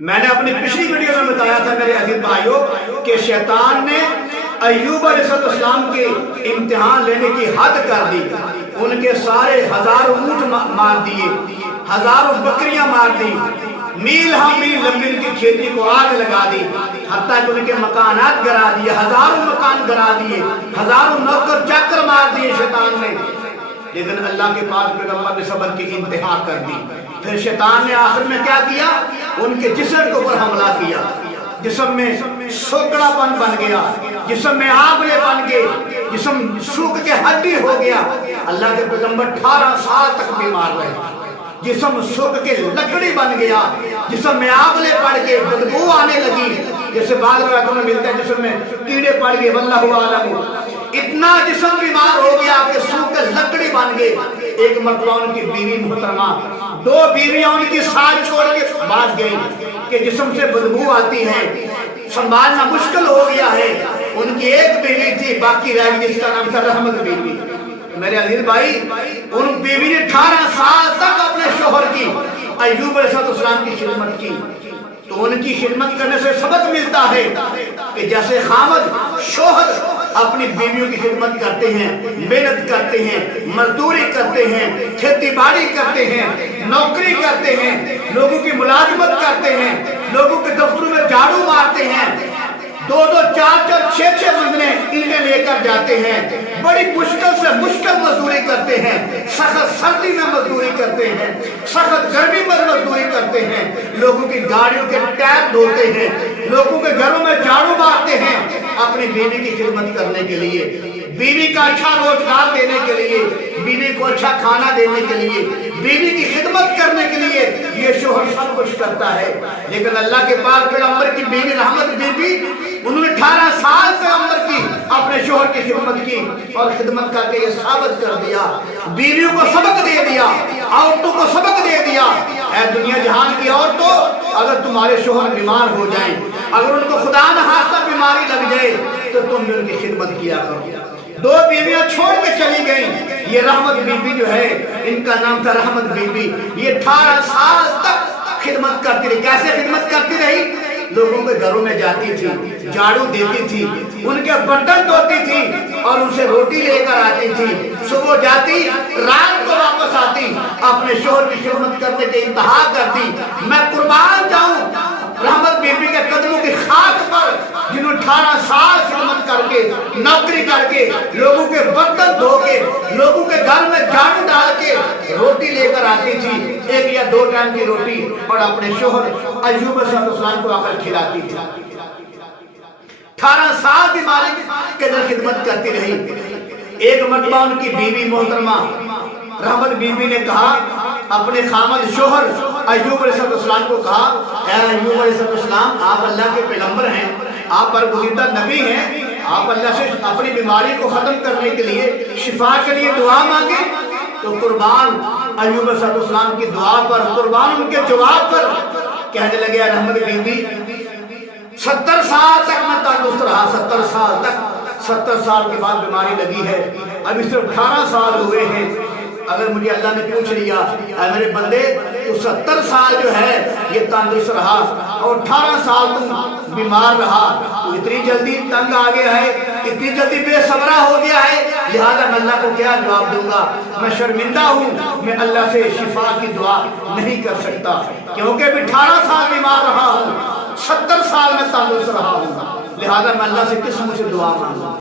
میں نے اپنی پچھلی ویڈیو میں بتایا تھا میرے عزیز بھائیوں کہ شیطان نے ایوب علیہ السلام کے امتحان لینے کی حد کر دی. ان کے سارے ہزاروں اونٹ مار دیے, ہزاروں بکریاں مار دی, میل ہم میل لمبی ان کی کھیتی کو آگ لگا دی, حتیٰ کہ ان کے مکانات گرا دیے, ہزاروں مکان گرا دیے, ہزاروں نوکر چاکر مار دیے شیطان نے. لیکن اللہ کے پاک پیغمبر نے صبر کی انتہا کر دی. پھر شیطان نے آخر میں کیا کیا, ان کے جسم کے اوپر حملہ کیا. جسم میں سوکڑا پن بن گیا, جسم میں آبلے بن گئے, جسم سوکھ کے ہڈی ہو گیا. اللہ کے پیغمبر 18 سال تک بیمار رہے. جسم سوکھ کے لکڑی بن گیا, جسم میں آبلے پڑ کے بدبو آنے لگی, جیسے بعض روایتوں میں ملتا ہے جسم میں کیڑے پڑ گئے, واللہ عالم. اتنا جسم بیمار ہو گیا کہ سوکھ کے لکڑی بن گئے. ایک مرتبہ ان کی بیوی محترمہ, 2 بیویاں ان کی ساتھ چھوڑ کے بھاگ گئی کہ جسم سے بدبو آتی ہے, سنبھالنا مشکل ہو گیا ہے. ان کی ایک بیوی تھی, باقی رہ گئی, جس کا نام تھا رحمت بیوی. میرے عزیز بھائی, ان بیوی نے 18 سال تک اپنے شوہر کی, ایوب علیہ السلام کی خدمت کی. تو ان کی خدمت کرنے سے سبق ملتا ہے کہ جیسے خاوند شوہر اپنی بیویوں کی خدمت کرتے ہیں, محنت کرتے ہیں, مزدوری کرتے ہیں, کھیتی باڑی کرتے ہیں, نوکری کرتے ہیں, لوگوں کی ملازمت کرتے ہیں, لوگوں کے دفتروں میں جھاڑو مارتے ہیں, 2-2, 4-4, 6-6 منزلیں اینٹیں لے کر جاتے ہیں, بڑی مشکل سے مشکل مزدوری کرتے ہیں, سخت سردی میں مزدوری کرتے ہیں, سخت گرمی میں مزدوری کرتے ہیں, لوگوں کی گاڑیوں کے ٹائر دھوتے ہیں, لوگوں کے گھروں میں جھاڑو مارتے ہیں, اپنی بیوی کی خدمت کرنے کے لیے, بیوی کا اچھا روزگار دینے کے لیے, بیوی کو اچھا کھانا دینے کے لیے, بیوی کی خدمت کرنے کے لیے. یہ شوہر سب کچھ کرتا ہے. لیکن اللہ کے پاک پیغمبر کی بیوی رحمت بیوی, انہوں نے 18 سال پیغمبر کی اپنے شوہر کی خدمت کی, اور خدمت کر کے یہ ثابت کر دیا, بیویوں کو سبق دے دیا, عورتوں کو سبق دے دیا. اے دنیا جہان کی عورتوں, اگر تمہارے شوہر بیمار ہو جائیں, اگر ان کو خدا نخواستہ بیماری لگ جائے, تو تم بھی ان کی خدمت کیا کرو. 2 بیویاں چھوڑ کے چلی گئیں. یہ رحمت بی بی جو ہے, ان کا نام تھا رحمت بی بی, یہ 18 سال تک خدمت کرتی رہی. کیسے خدمت کرتی رہی؟ لوگوں کے گھروں میں جاتی تھی, جھاڑو دیتی تھی, ان کے برتن دھوتی تھی, اور ان سے روٹی لے کر آتی تھی. صبح جاتی, رات کو واپس آتی, اپنے شوہر کی خدمت کرنے کے انتہا کرتی. میں قربان جاؤں رحمت بی بی کے قدموں کی خاک پر, جنہوں 18 سال خدمت کر کے, نوکری کر کے, لوگوں کے برتن دھو کے, لوگوں کے گھر میں جھاڑو ڈال کے روٹی لے کر آتی تھی, 1 یا 2 ٹائم کی روٹی, اور اپنے شوہر ایوب علیہ السلام کو آ کر کھلاتی تھی. 18 سال بیماری کے اندر خدمت کرتی رہی. ایک مرتبہ ان کی بیوی محترمہ رحمت بی بی نے کہا, اپنے خامد شوہر ایوب علیہ السلام کو کہا, اے ایوب علیہ السلام, آپ اللہ کے پیغمبر ہیں, آپ برگزیدہ نبی ہیں, آپ اللہ سے اپنی بیماری کو ختم کرنے کے لیے, شفا کے لیے دعا مانگے. تو قربان ایوب علیہ السلام کی دعا پر, قربان ان کے جواب پر, کہنے لگے رحمت بی بی, 70 سال تک میں تندرست رہا, 70 سال تک, 70 سال کے بعد بیماری لگی ہے, ابھی صرف 18 سال ہوئے ہیں. اگر مجھے اللہ نے پوچھ لیا, اے میرے بندے, تو 70 سال جو ہے یہ تندرست رہا, اور 18 سال تم بیمار رہا, تو اتنی جلدی تنگ آ گیا ہے, اتنی جلدی بے صبرا ہو گیا ہے, لہذا میں اللہ کو کیا جواب دوں گا؟ میں شرمندہ ہوں, میں اللہ سے شفا کی دعا نہیں کر سکتا, کیونکہ میں 18 سال بیمار رہا ہوں, 70 سال میں تندرست رہا ہوں, لہذا میں اللہ سے کس منہ سے دعا مانگوں؟